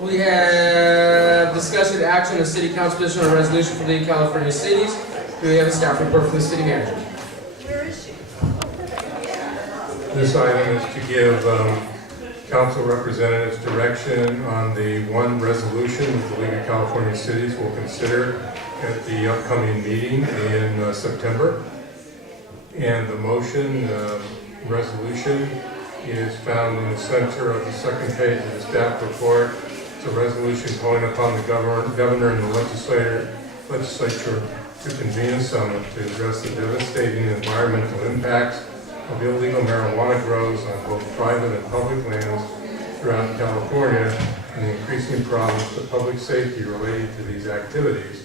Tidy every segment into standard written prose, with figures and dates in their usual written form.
We have discussion action on the city council position on a resolution for the League of California Cities. Do we have a staff report from the city manager? Where is she? This item is to give council representatives direction on the one resolution that the League of California Cities will consider at the upcoming meeting in September. And the motion resolution is found in the center of the second page of the staff report. It's a resolution calling upon the governor and the legislature to convene a summit to address the devastating environmental impacts of illegal marijuana grows on both private and public lands throughout California and the increasing problems to public safety related to these activities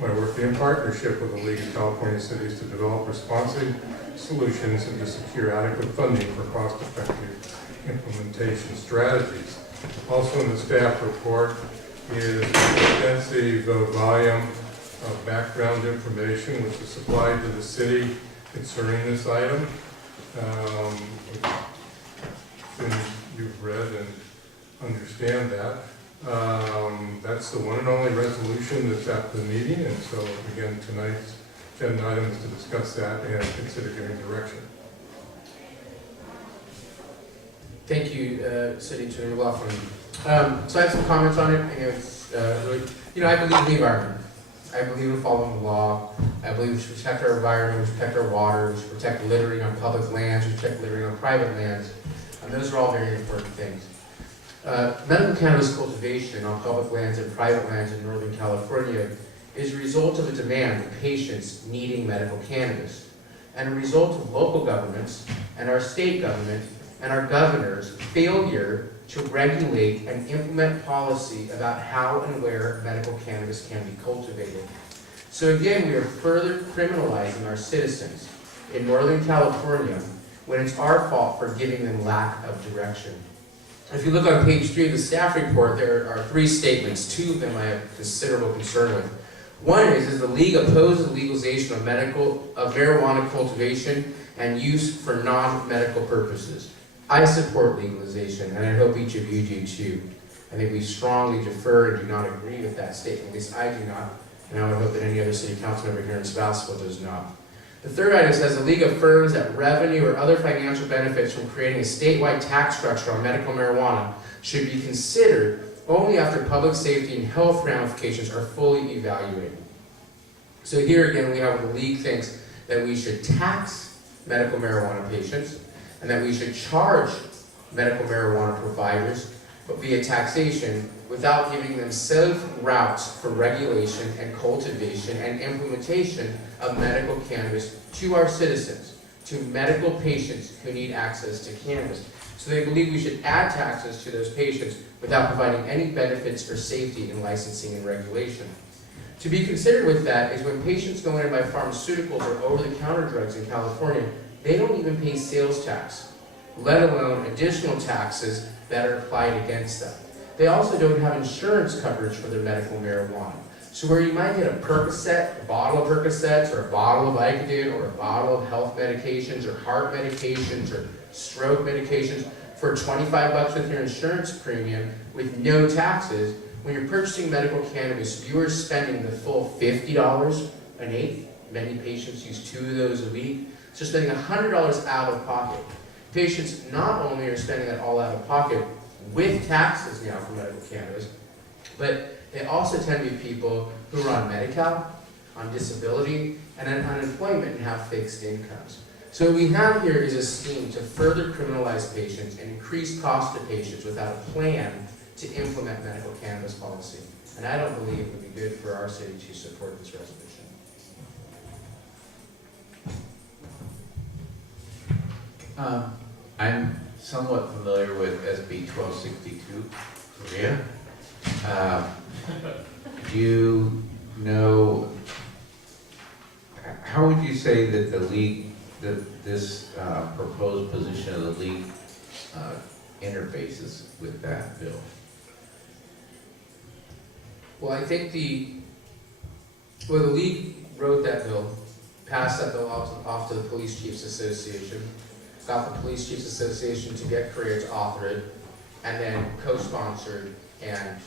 by working in partnership with the League of California Cities to develop responsive solutions and to secure adequate funding for cost-effective implementation strategies. Also in the staff report is an extensive volume of background information which is supplied to the city concerning this item. You've read and understand that. That's the one and only resolution that's at the meeting, and so again tonight's agenda item is to discuss that and consider giving direction. Thank you, City Attorney McLaughlin. So I have some comments on it. And it's, really, I believe in the environment. I believe in following the law. I believe we should protect our environment, we should protect our water, we should protect littering on public lands, we should protect littering on private lands. And those are all very important things. Medical cannabis cultivation on public lands and private lands in Northern California is a result of a demand of patients needing medical cannabis, and a result of local governments and our state government and our governor's failure to regulate and implement policy about how and where medical cannabis can be cultivated. So again, we are further criminalizing our citizens in Northern California when it's our fault for giving them lack of direction. If you look on page 3 of the staff report, there are 3 statements. 2 of them I have considerable concern with. One is the League opposes legalization of marijuana cultivation and use for non-medical purposes. I support legalization, and I hope each of you do too. I think we strongly defer and do not agree with that statement. At least I do not, and I would hope that any other city council member here in Sebastopol does not. The third item says the League affirms that revenue or other financial benefits from creating a statewide tax structure on medical marijuana should be considered only after public safety and health ramifications are fully evaluated. So here again we have the League thinks that we should tax medical marijuana patients and that we should charge medical marijuana providers but via taxation without giving them safe routes for regulation and cultivation and implementation of medical cannabis to our citizens, to medical patients who need access to cannabis. So they believe we should add taxes to those patients without providing any benefits or safety in licensing and regulation. To be considered with that is when patients go in and buy pharmaceuticals or over-the-counter drugs in California, they don't even pay sales tax, let alone additional taxes that are applied against them. They also don't have insurance coverage for their medical marijuana. So where you might get a Percocet, a bottle of Percocets, or a bottle of Vicodin, or a bottle of health medications, or heart medications, or stroke medications for $25 with your insurance premium with no taxes, when you're purchasing medical cannabis, you are spending the full $50 an eighth. Many patients use 2 of those a week. So spending $100 out of pocket. Patients not only are spending that all out of pocket with taxes now for medical cannabis, but they also tend to be people who are on Medi-Cal, on disability, and on unemployment and have fixed incomes. So what we have here is a scheme to further criminalize patients and increase cost to patients without a plan to implement medical cannabis policy. And I don't believe it would be good for our city to support this resolution. I'm somewhat familiar with SB 1262, Korea. Do you know, how would you say that the League, that this proposed position of the League interfaces with that bill? Well, I think the League wrote that bill, passed that bill off to the Police Chiefs Association, got the Police Chiefs Association to get Korea to author it, and then co-sponsored and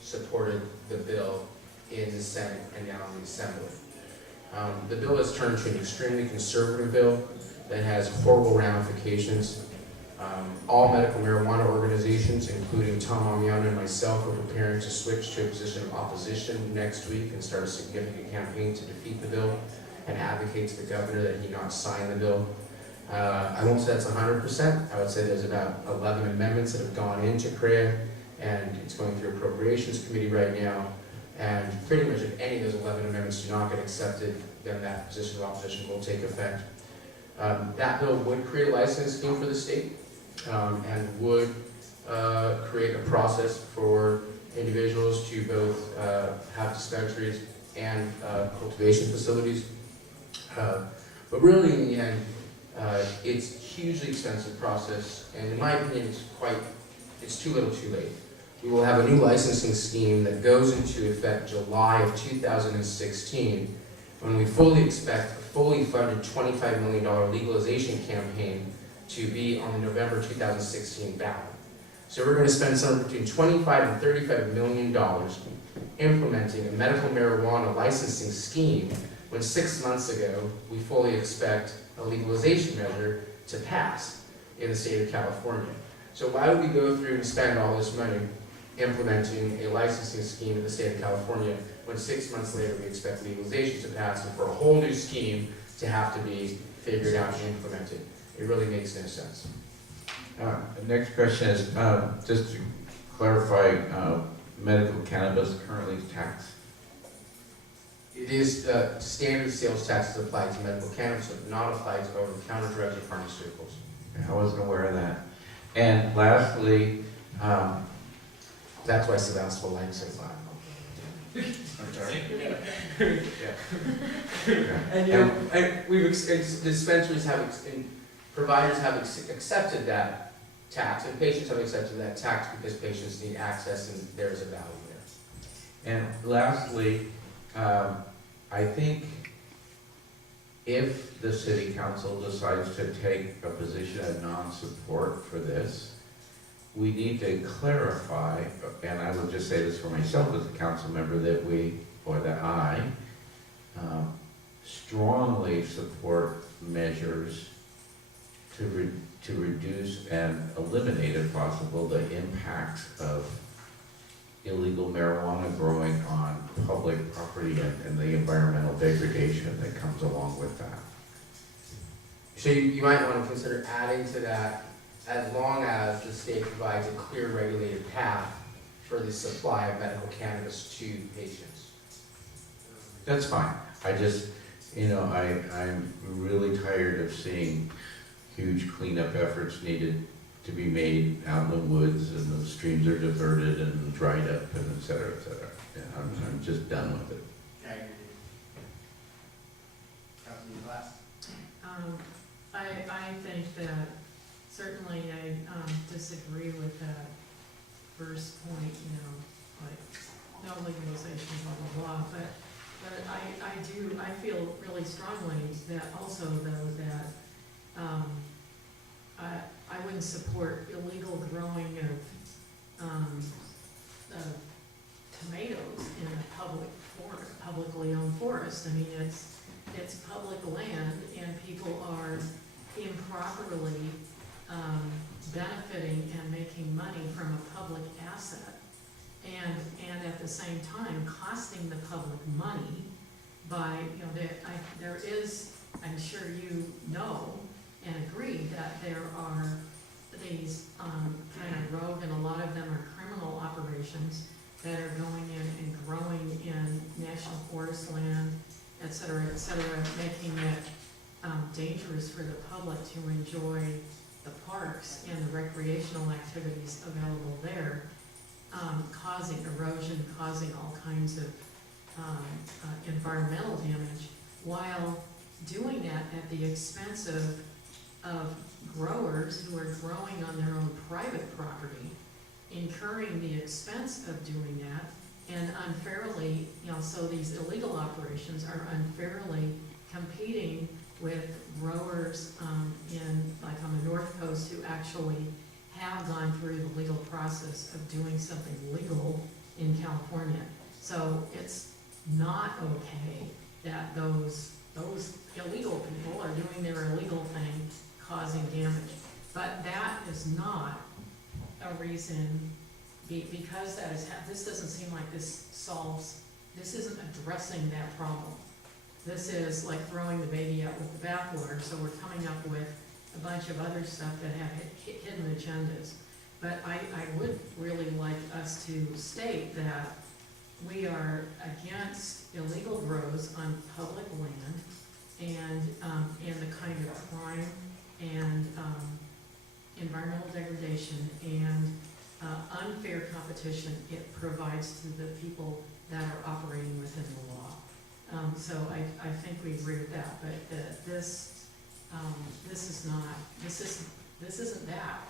supported the bill in the Senate and now in the Assembly. The bill has turned to an extremely conservative bill that has horrible ramifications. All medical marijuana organizations, including Tom Amiano and myself, are preparing to switch to a position of opposition next week and start a significant campaign to defeat the bill and advocate to the governor that he not sign the bill. I won't say that's 100%. I would say there's about 11 amendments that have gone into CREA, and it's going through Appropriations Committee right now. And pretty much if any of those 11 amendments do not get accepted, then that position of opposition will take effect. That bill would create a licensing scheme for the state and would create a process for individuals to both have dispensaries and cultivation facilities. But really, in the end, it's a hugely expensive process, and in my opinion, it's too little too late. We will have a new licensing scheme that goes into effect July of 2016, when we fully expect a fully funded $25 million legalization campaign to be on the November 2016 ballot. So we're going to spend somewhere between $25 and $35 million implementing a medical marijuana licensing scheme, when 6 months ago we fully expect a legalization measure to pass in the state of California. So why would we go through and spend all this money implementing a licensing scheme in the state of California when 6 months later we expect legalization to pass and for a whole new scheme to have to be figured out and implemented? It really makes no sense. The next question is, just to clarify, medical cannabis currently taxed? It is standard sales taxes applied to medical cannabis, but not applied to over-the-counter drugs or pharmaceuticals. I wasn't aware of that. And lastly, That's why Sebastopol likes it. I'm sorry. And you know, dispensaries and providers have accepted that tax, and patients have accepted that tax because patients need access and there's a value there. And lastly, I think if the city council decides to take a position of non-support for this, we need to clarify, and I would just say this for myself as a council member, that I strongly support measures to reduce and eliminate, if possible, the impacts of illegal marijuana growing on public property and the environmental degradation that comes along with that. So you might want to consider adding to that, as long as the state provides a clear regulated path for the supply of medical cannabis to patients. That's fine. I just, I'm really tired of seeing huge cleanup efforts needed to be made out in the woods, and the streams are diverted and dried up, and et cetera, et cetera. Yeah, I'm just done with it. I agree. Councilman Glass. I think that certainly I disagree with that first point, like no legalization, blah, blah, blah. But I feel really strongly that also though that I wouldn't support illegal growing of tomatoes in a publicly owned forest. I mean, it's public land, and people are improperly benefiting and making money from a public asset, and at the same time costing the public money by, there is, I'm sure you know and agree that there are these kind of rogue, and a lot of them are criminal operations that are going in and growing in national forest land, et cetera, making it dangerous for the public to enjoy the parks and the recreational activities available there, causing erosion, causing all kinds of environmental damage, while doing that at the expense of growers who are growing on their own private property, incurring the expense of doing that, and unfairly, so these illegal operations are unfairly competing with growers like on the North Coast who actually have gone through the legal process of doing something legal in California. So it's not okay that those illegal people are doing their illegal thing, causing damage. But that is not a reason, because that is, this doesn't seem like this isn't addressing that problem. This is like throwing the baby out with the bathwater, so we're coming up with a bunch of other stuff that have hidden agendas. But I would really like us to state that we are against illegal grows on public land and the kind of crime and environmental degradation and unfair competition it provides to the people that are operating within the law. So I think we agree with that, but this isn't that.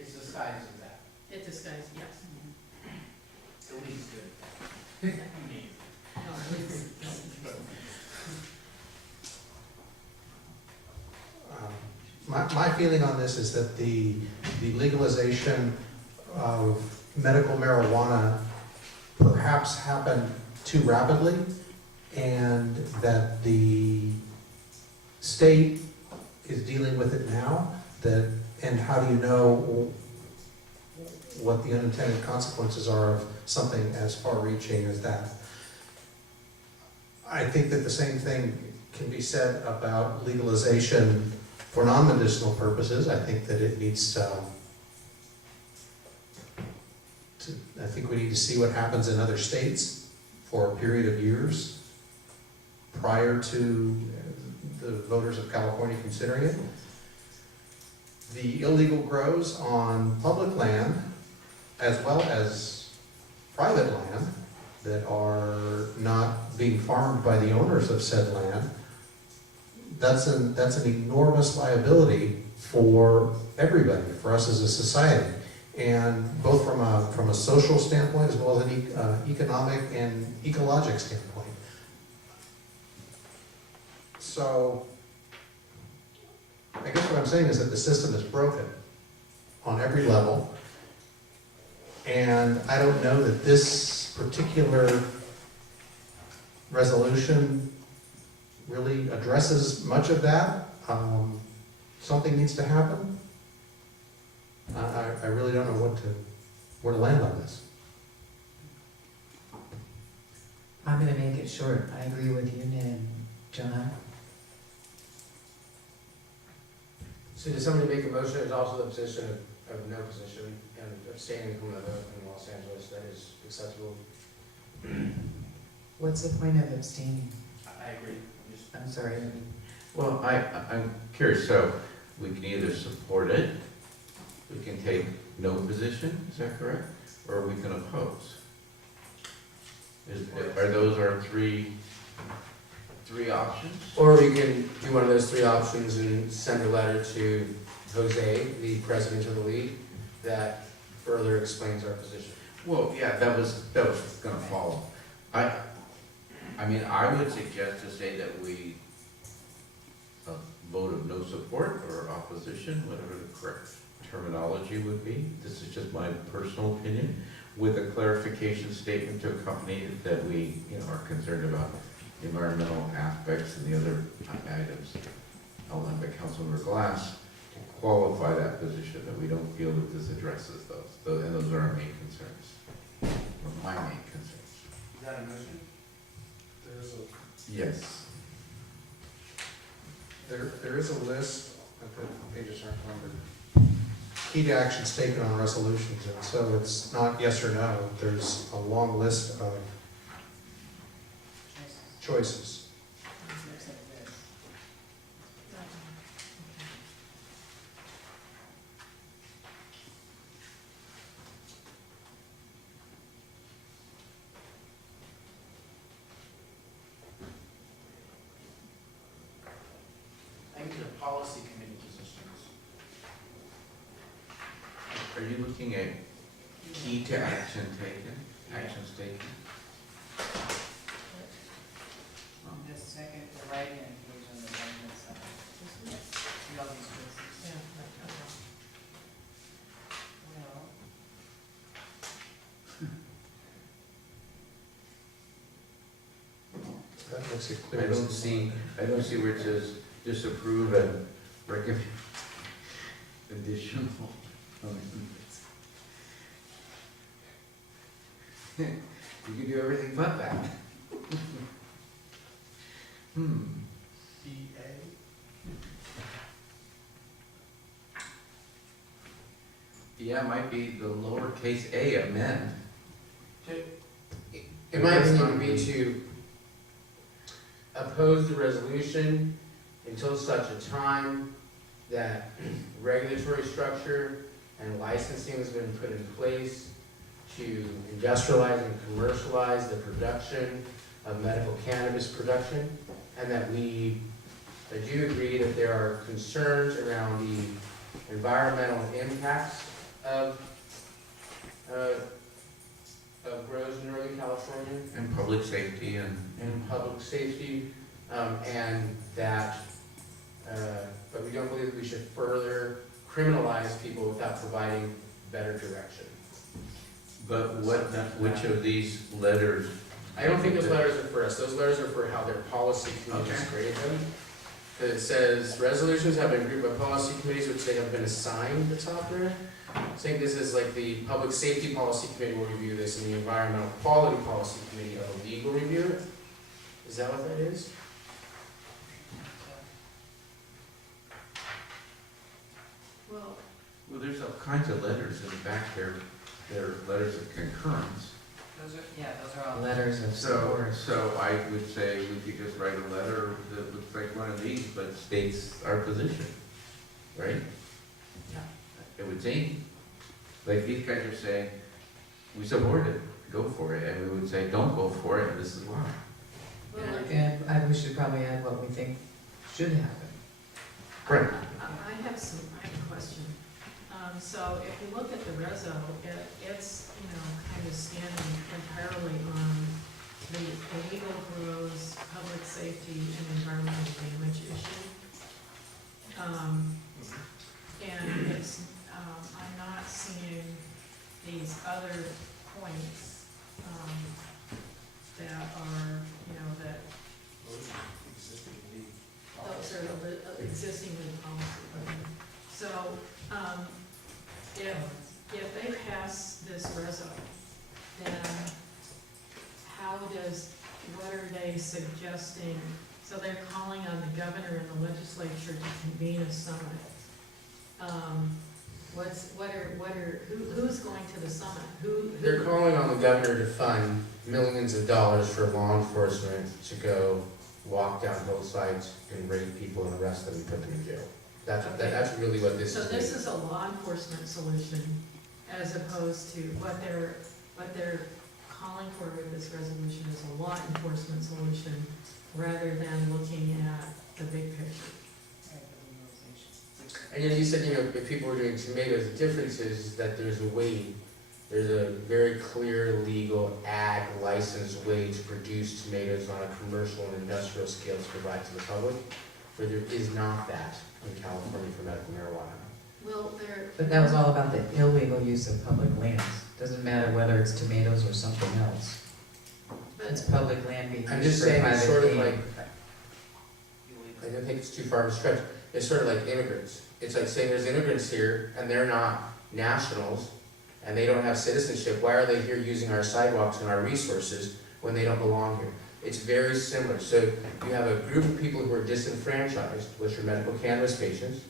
It's disguised as that. It disguises, yes. At least good. No, at least, My feeling on this is that the legalization of medical marijuana perhaps happened too rapidly, and that the state is dealing with it now, and how do you know what the unintended consequences are of something as far-reaching as that? I think that the same thing can be said about legalization for non-medicinal purposes. I think that it needs I think we need to see what happens in other states for a period of years prior to the voters of California considering it. The illegal grows on public land as well as private land that are not being farmed by the owners of said land, that's an enormous liability for everybody, for us as a society. And both from a social standpoint as well as an economic and ecologic standpoint. So, I guess what I'm saying is that the system is broken on every level. And I don't know that this particular resolution really addresses much of that. Something needs to happen. I really don't know where to land on this. I'm gonna make it short. I agree with you, Ned. John? So does somebody make a motion? There's also the position of no position and abstaining from the vote in Los Angeles that is acceptable. What's the point of abstaining? I agree. I'm sorry. Well, I'm curious, so we can either support it, we can take no position, is that correct? Or we can oppose? Are those our three options? Or we can do one of those three options and send a letter to Jose, the president of the league, that further explains our position. Well, yeah, that was gonna follow. I mean, I would suggest to say that we vote of no support or opposition, whatever the correct terminology would be. This is just my personal opinion, with a clarification statement to accompany it that we, are concerned about the environmental aspects and the other items outlined by Councilmember Glass to qualify that position, that we don't feel that this addresses those, and those are our main concerns, or my main concerns. Is that a motion? Yes. There is a list, the pages aren't numbered. Key to actions taken on resolutions, and so it's not yes or no. There's a long list of choices. I think the policy committee positions. Are you looking at key to action taken, actions taken? The second, the right-hand page on the right-hand side. See all these choices? yeah, That looks I clear. don't see where it says disapprove and recommend additional. You can do everything but that. Yeah, it might be the lowercase a, amend. In my opinion, would be to oppose the resolution until such a time that regulatory structure and licensing has been put in place to industrialize and commercialize the production of medical cannabis production, and that I do agree that there are concerns around the environmental impacts of grows in Northern California And public safety and. and public safety, and that, but we don't believe that we should further criminalize people without providing better direction. But which of these letters? I don't think those letters are for us, those letters are for how their policy committees Okay. grade them. Because it says, resolutions have been grouped by policy committees which they have been assigned the top there. I think this is like the Public Safety Policy Committee will review this, and the Environmental Quality Policy Committee of a legal review it. Is that what that is? Well, Well, there's all kinds of letters in the back there. They're letters of concurrence. Those are all letters of So, support. so I would say we could just write a letter that looks like one of these, but states our position, right? Yeah. It would seem. Like these guys are saying, we support it, go for it, and we would say, don't go for it, and this is why. well, And we should probably add what we think should happen. Right. I have a question. So if you look at the reso, it's, kind of standing entirely on the illegal grows, public safety, and environmental damage issue. And it's, I'm not seeing these other points, that are, that those are the existing legal policy. So, if they pass this reso, then what are they suggesting? So they're calling on the governor and the legislature to convene a summit. Who's going to the summit? They're calling on the governor to fund millions of dollars for law enforcement to go walk down hillsides and raid people and arrest them and put them in jail. That's really what this So is. this is a law enforcement solution as opposed to what they're calling for with this resolution is a law enforcement solution rather than looking at the big picture. And yet you said, if people were doing tomatoes, the difference is that there's a very clear legal ag license way to produce tomatoes on a commercial and industrial scale to provide to the public, where there is not that in California for medical marijuana. Well, But that was all about the illegal use of public lands. Doesn't matter whether it's tomatoes or something else. It's public land being I'm used just for saying, it's sort private of gain. like, I don't think it's too far of a stretch, it's sort of like immigrants. It's like saying there's immigrants here, and they're not nationals, and they don't have citizenship. Why are they here using our sidewalks and our resources when they don't belong here? It's very similar. So you have a group of people who are disenfranchised, which are medical cannabis patients,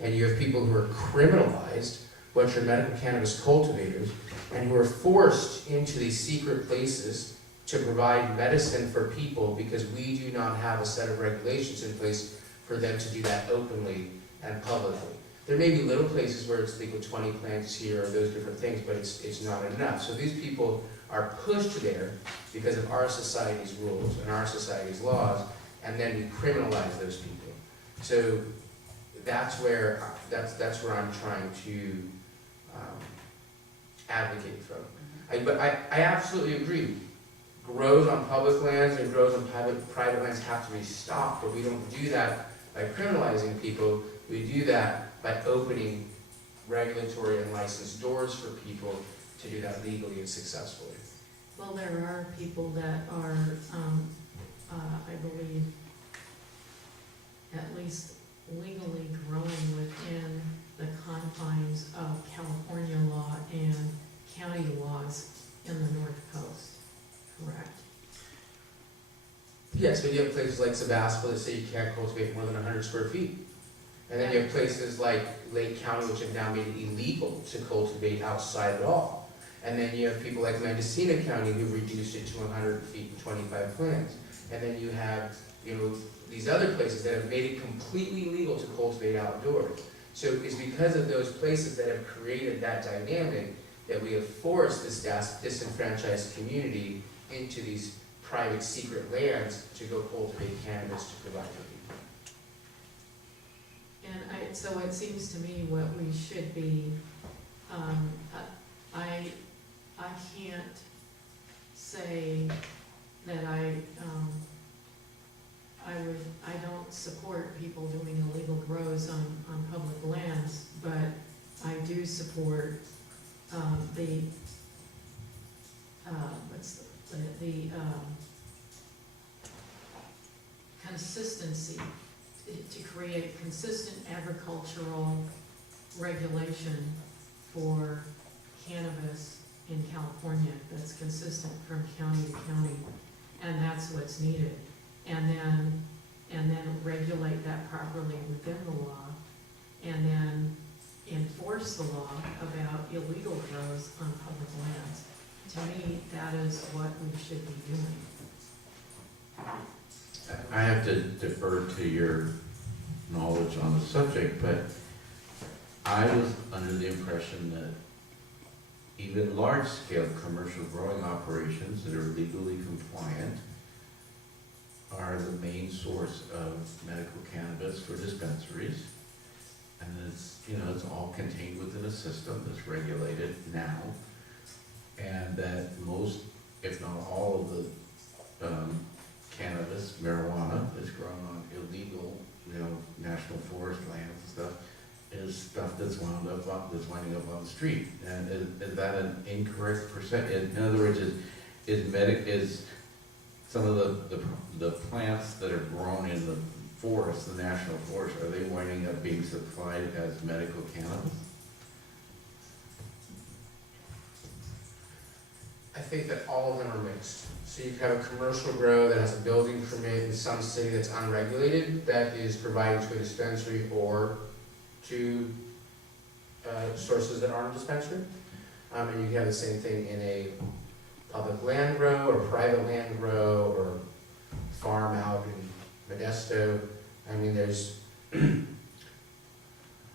and you have people who are criminalized, which are medical cannabis cultivators, and who are forced into these secret places to provide medicine for people because we do not have a set of regulations in place for them to do that openly and publicly. There may be little places where it's legal, 20 plants here or those different things, but it's not enough. So these people are pushed there because of our society's rules and our society's laws, and then we criminalize those people. So that's where I'm trying to advocate from. But I absolutely agree. Grows on public lands and grows on private lands have to be stopped, but we don't do that by criminalizing people. We do that by opening regulatory and licensed doors for people to do that legally and successfully. well, there are people that are I believe, at least legally growing within the confines of California law and county laws in the North Coast, correct? Yes, but you have places like Sebastopol that say you can't cultivate more than 100 square feet. And then you have places like Lake County, which have now made it illegal to cultivate outside at all. And then you have people like Mendocino County who reduced it to 100 feet and 25 plants. And then you have, these other places that have made it completely legal to cultivate outdoors. So it's because of those places that have created that dynamic that we have forced this disenfranchised community into these private secret lands to go cultivate cannabis to provide for people. And so it seems to me what we should be, I can't say that I don't support people doing illegal grows on public lands, but I do support, the consistency, to create consistent agricultural regulation for cannabis in California that's consistent from county to county, and that's what's needed. And then regulate that properly within the law, and then enforce the law about illegal grows on public lands. To me, that is what we should be doing. I have to defer to your knowledge on the subject, but I was under the impression that even large-scale commercial growing operations that are legally compliant are the main source of medical cannabis for dispensaries. And it's all contained within a system that's regulated now. And that most, if not all of the cannabis, marijuana, is grown on illegal, national forest lands and stuff, is stuff that's winding up on the street. And is that an incorrect percent? In other words, is some of the plants that are grown in the forest, the national forest, are they winding up being supplied as medical cannabis? I think that all of them are mixed. So you have a commercial grow that has a building permit in some city that's unregulated, that is provided to a dispensary or to sources that aren't a dispensary. And you can have the same thing in a public land grow or private land grow or farm out in Modesto. I mean, there's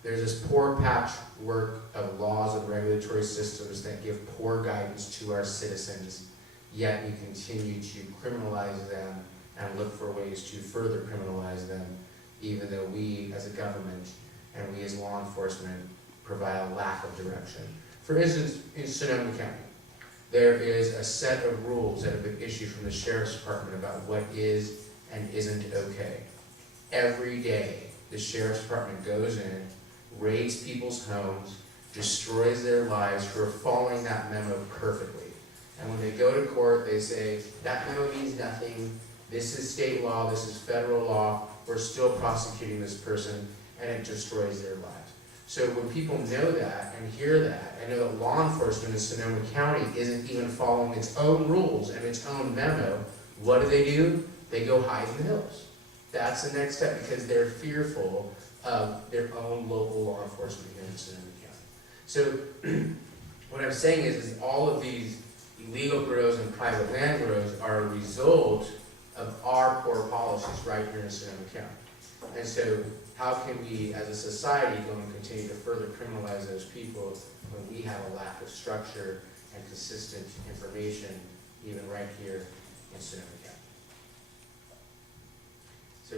this poor patchwork of laws and regulatory systems that give poor guidance to our citizens, yet we continue to criminalize them and look for ways to further criminalize them, even though we as a government and we as law enforcement provide a lack of direction. For instance, in Sonoma County, there is a set of rules that have been issued from the Sheriff's Department about what is and isn't okay. Every day, the Sheriff's Department goes in, raids people's homes, destroys their lives for following that memo perfectly. And when they go to court, they say, that memo means nothing, this is state law, this is federal law, we're still prosecuting this person, and it destroys their lives. So when people know that and hear that, and know that law enforcement in Sonoma County isn't even following its own rules and its own memo, what do? They go hide in the hills. That's the next step, because they're fearful of their own local law enforcement here in Sonoma County. So what I'm saying is all of these illegal grows and private land grows are a result of our poor policies right here in Sonoma County. And so how can we as a society go and continue to further criminalize those people when we have a lack of structure and consistent information even right here in Sonoma County? So,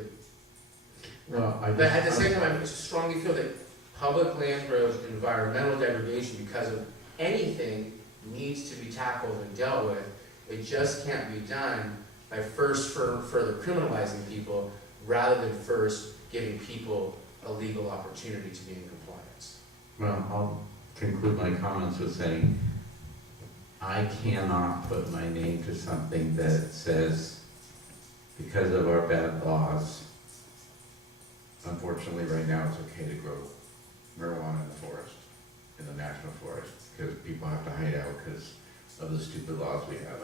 but at the same time, I strongly feel that public land grows, environmental degradation because of anything needs to be tackled and dealt with. It just can't be done by first further criminalizing people rather than first giving people a legal opportunity to be in compliance. Well, I'll conclude my comments with saying, I cannot put my name to something that says because of our bad laws, unfortunately, right now, it's okay to grow marijuana in the forest, in the national forest, because people have to hide out because of the stupid laws we have.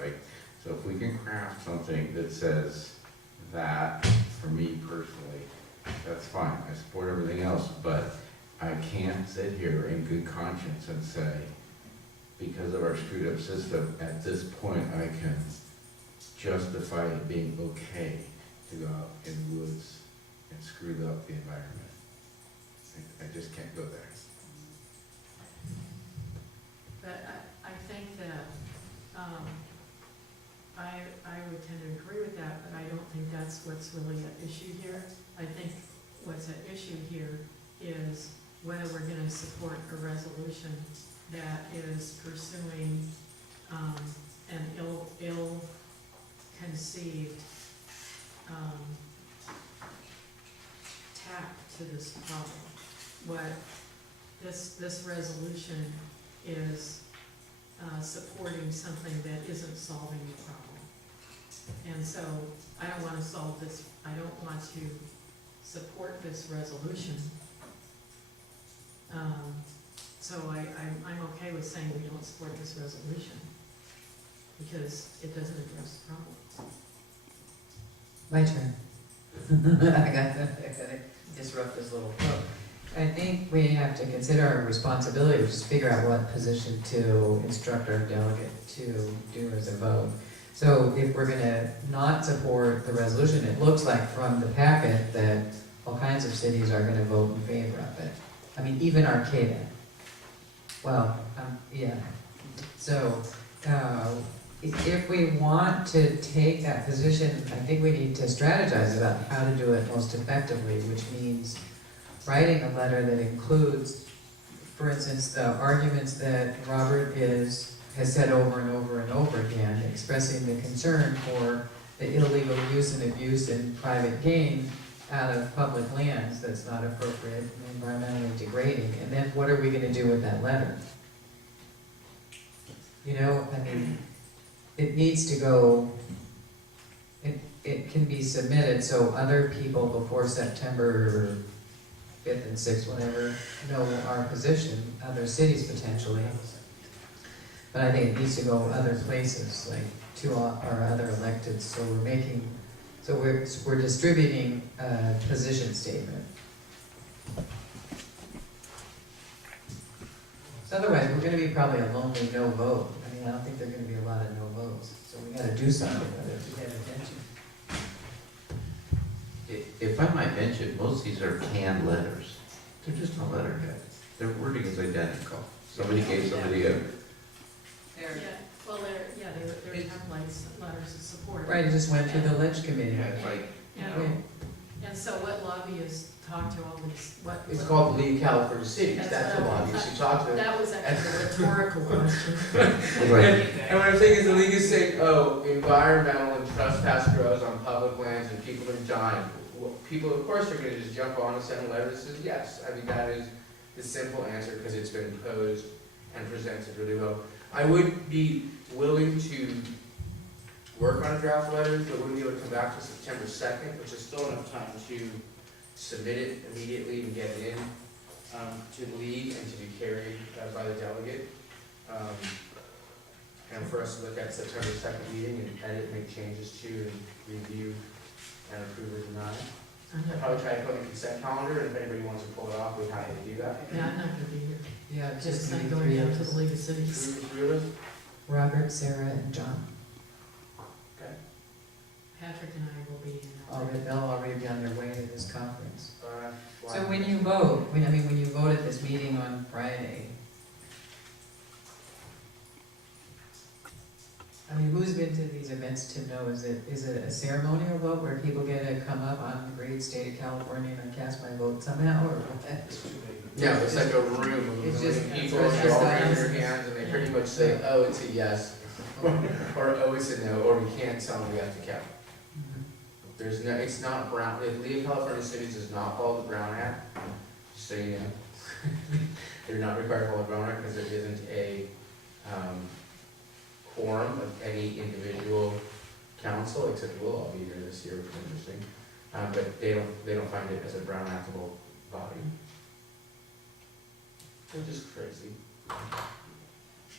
So if we can craft something that says that, for me personally, that's fine. I support everything else, but I can't sit here in good conscience and say, because of our screwed up system, at this point, I can justify it being okay to go out in the woods and screw up the environment. I just can't go there. But I think that, I would tend to agree with that, but I don't think that's what's really at issue here. I think what's at issue here is whether we're gonna support a resolution that is pursuing, an ill-conceived, tack to this problem. What this resolution is, supporting something that isn't solving the problem. And so, I don't wanna solve this, I don't want to support this resolution. So I'm okay with saying we don't support this resolution, because it doesn't address the problem. My turn. I gotta disrupt this little flow. I think we have to consider our responsibility, which is figure out what position to instruct our delegate to do as a vote. So if we're gonna not support the resolution, it looks like from the packet that all kinds of cities are gonna vote in favor of it. I mean, even Arcata. Well, yeah. So, if we want to take that position, I think we need to strategize about how to do it most effectively, which means writing a letter that includes, for instance, the arguments that Robert has said over and over and over again, expressing the concern for the illegal use and abuse and private gain out of public lands that's not appropriate and environmentally degrading. And then what are we gonna do with that letter? You know, I mean, it needs to go, it can be submitted so other people before September 5th and 6th, whatever, know our position, other cities potentially. But I think it needs to go other places, like to our other electeds, so we're distributing a position statement. So otherwise, we're gonna be probably a lonely no vote. I mean, I don't think there are gonna be a lot of no votes, so we gotta do something with it to get attention. If I might mention, most of these are canned letters. They're just on letterhead. Their wording is identical. Somebody gave somebody a, Yeah, well, they're templates, letters of support. Right, it just went through the ledge committee. it's like, And so what lobbyists talk to all these, It's called the League of California Cities, that's the what I- lobbyist you talk to. That was actually a rhetorical question. And what I'm saying is the league is saying, oh, environmental and trespass grows on public lands and people are dying. Well, people, of course, are gonna just jump on and send a letter that says yes. I mean, that is the simple answer, because it's been posed and presented really well. I would be willing to work on a draft letter, but wouldn't be able to come back to September 2nd, which is still enough time to submit it immediately and get it in to the league and to be carried by the delegate. And for us to look at September 2nd meeting and edit, make changes to, and review and approve or deny. I'd probably try to put on a consent calendar, and if anybody wants to pull it off, we're happy to do that. Yeah, I'm not gonna be here. Yeah, Just maybe not going three down of to us. the League of Cities. Three of us? Robert, Sarah, and John. Okay. Patrick and I will be in. They'll already be on their way to this conference. Why? So when you vote, when you vote at this meeting on Friday, I mean, who's been to these events to know, is it a ceremonial vote where people get to come up on the great state of California and cast my vote somehow, or what? No, it's like a room of a It's million just- people, it's and they just all us. raise their hands, and they pretty much say, oh, it's a yes, or oh, it's a no, or we can't tell them we have to count. Mhm. There's no, it's not brown, the League of California Cities does not follow the Brown Act, just so you know. They're not required to follow the Brown Act because there isn't a quorum of any individual council council, except we'll all be here this year, which is interesting. But they don't find it as a brown actable body. Which is crazy.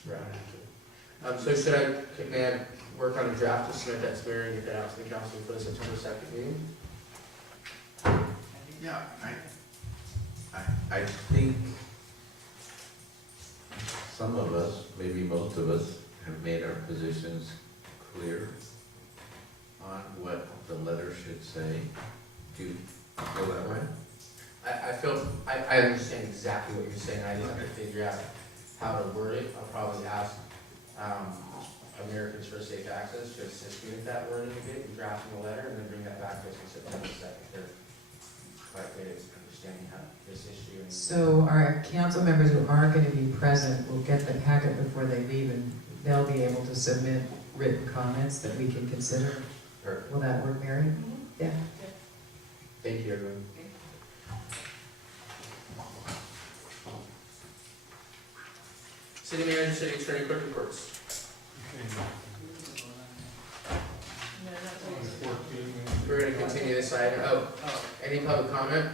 Brown actable. So may I work on a draft to submit that to Mary and get that out to the council for the September 2nd meeting? Yeah, I think some of us, maybe most of us, have made our positions clear on what the letter should say. Do you feel that way? I understand exactly what you're saying. I just have to figure out how to word it. I'll probably ask Americans for Safe Access to assist me with that wording a bit, and drafting a letter, and then bring that back to us on September 2nd. They're quite good at understanding how this issue. So our council members who aren't going to be present will get the packet before they leave, and they'll be able to submit written comments that we can consider. Perfect. Will that work, Mary? Yeah. Thank you, everyone. City manager, city attorney, clerk reports. We're going to continue this item. Any public comment?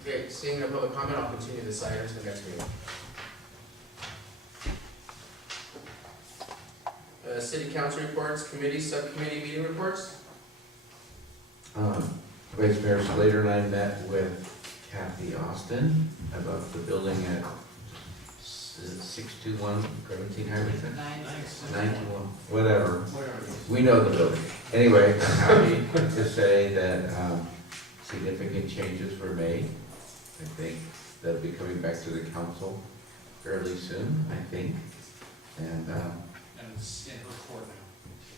Okay, seeing no public comment, I'll continue this item to the next meeting. City council reports, committee, subcommittee meeting reports. Vice Mayor Slater and I met with Kathy Austin about the building at 621 Clementine Highway. 921, whatever. We know the building. Anyway, I'm happy to say that significant changes were made. I think they'll be coming back to the council fairly soon, I think. And it's in her court now.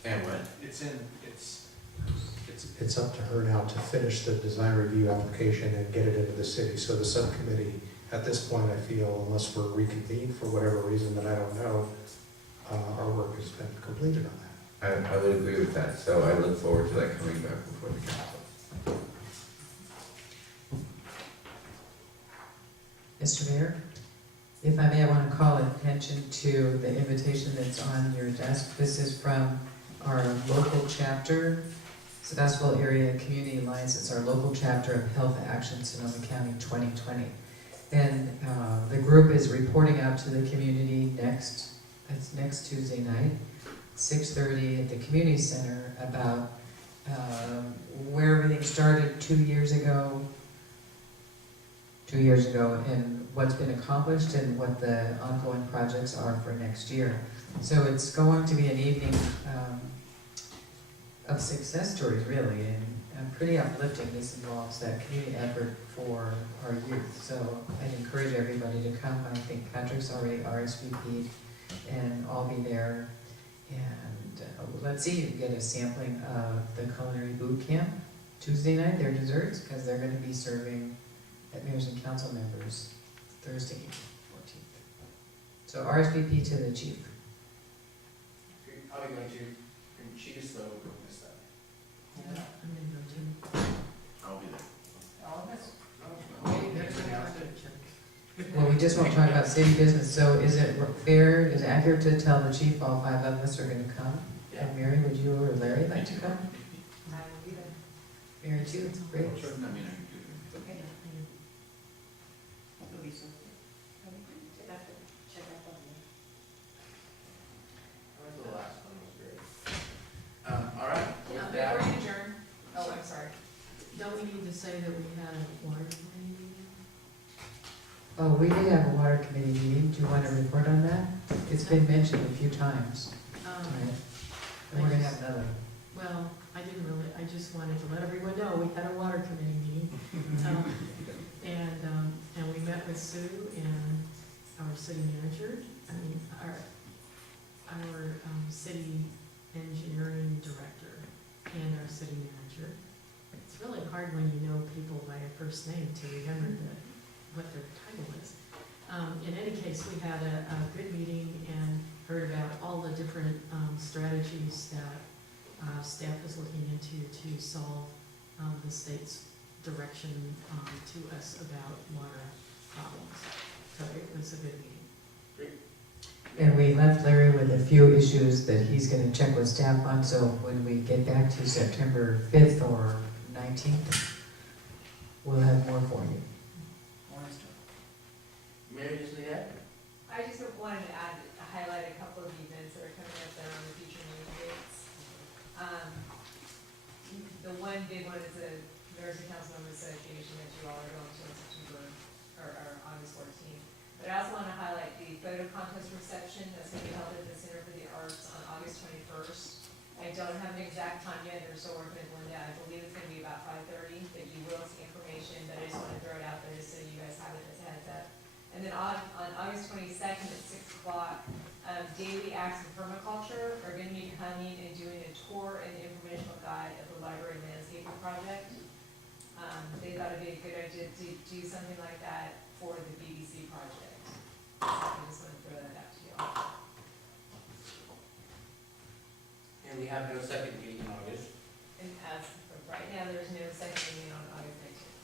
and what? It's up to her now to finish the design review application and get it into the city. So the subcommittee, at this point, I feel, unless we're reconvened for whatever reason that I don't know, our work has been completed on that. I would agree with that. So I look forward to that coming back before the council. Mr. Mayor, if I may, I want to call attention to the invitation that's on your desk. This is from our local chapter, Sebastopol Area Community Alliance. It's our local chapter of Health Action Sonoma County 2020. And the group is reporting out to the community next Tuesday night, 6:30 at the community center, about where everything started 2 years ago, and what's been accomplished and what the ongoing projects are for next year. So it's going to be an evening of success stories, really, and pretty uplifting. This involves that community effort for our youth. So I'd encourage everybody to come. I think Patrick's already RSVP'd, and I'll be there. And let's see, you can get a sampling of the culinary boot camp Tuesday night, their desserts, because they're going to be serving at mayors and council members Thursday, 14th. So RSVP to the chief. I'll be going to choose, so we'll miss that. Yeah, I'm gonna go too. I'll be there. Well, we just won't talk about city business, so is it fair, is it accurate to tell the chief all 5 of us are going to come? Yeah. And Mary, would you or Larry like to come? I will be there. Mary too, great. I mean, I can do that. Okay. The last one was great. All right, with that. Before you adjourn, oh, I'm sorry. Don't we need to say that we had a water committee meeting? Oh, we did have a water committee meeting. Do you want to report on that? It's been mentioned a few times tonight. And we're going to have another. Well, I didn't really, I just wanted to let everyone know we had a water committee meeting. And we met with Sue and our city manager, our city engineering director and our city manager. It's really hard when you know people by a first name to remember what their title is. In any case, we had a good meeting and heard about all the different strategies that staff is looking into to solve the state's direction to us about water problems. So it was a good meeting. And we left Larry with a few issues that he's going gonna check with staff on, so when we get back to September 5th or 19th, we'll have more for you. Mary, just that? I just wanted to highlight a couple of events that are coming up there on the future meeting dates. The one big one is the Nursing Council Members Association that you all are going to in September, or August 14th. But I also want to highlight the photo contest reception that's going to be held at the Center for the Arts on August 21st. I don't have an exact time yet, they're still working with Linda. I believe it's going to be about 5:30, but you will see information, but I just want to throw it out there just so you guys have it as a heads up. And then on August 22nd at 6 o'clock, Daily Acts of Permaculture are going to be coming and doing a tour and informational guide of the library landscaping project. They thought it'd be a good idea to do something like that for the BBC project. I just want to throw that out to you all. And we have no second meeting in August. And as of right now, there's no second meeting on August 19th.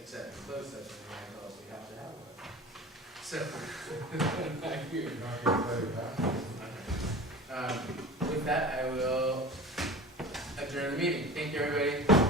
Except for closed session, we have to have one. So, with that, I will adjourn the meeting. Thank you, everybody.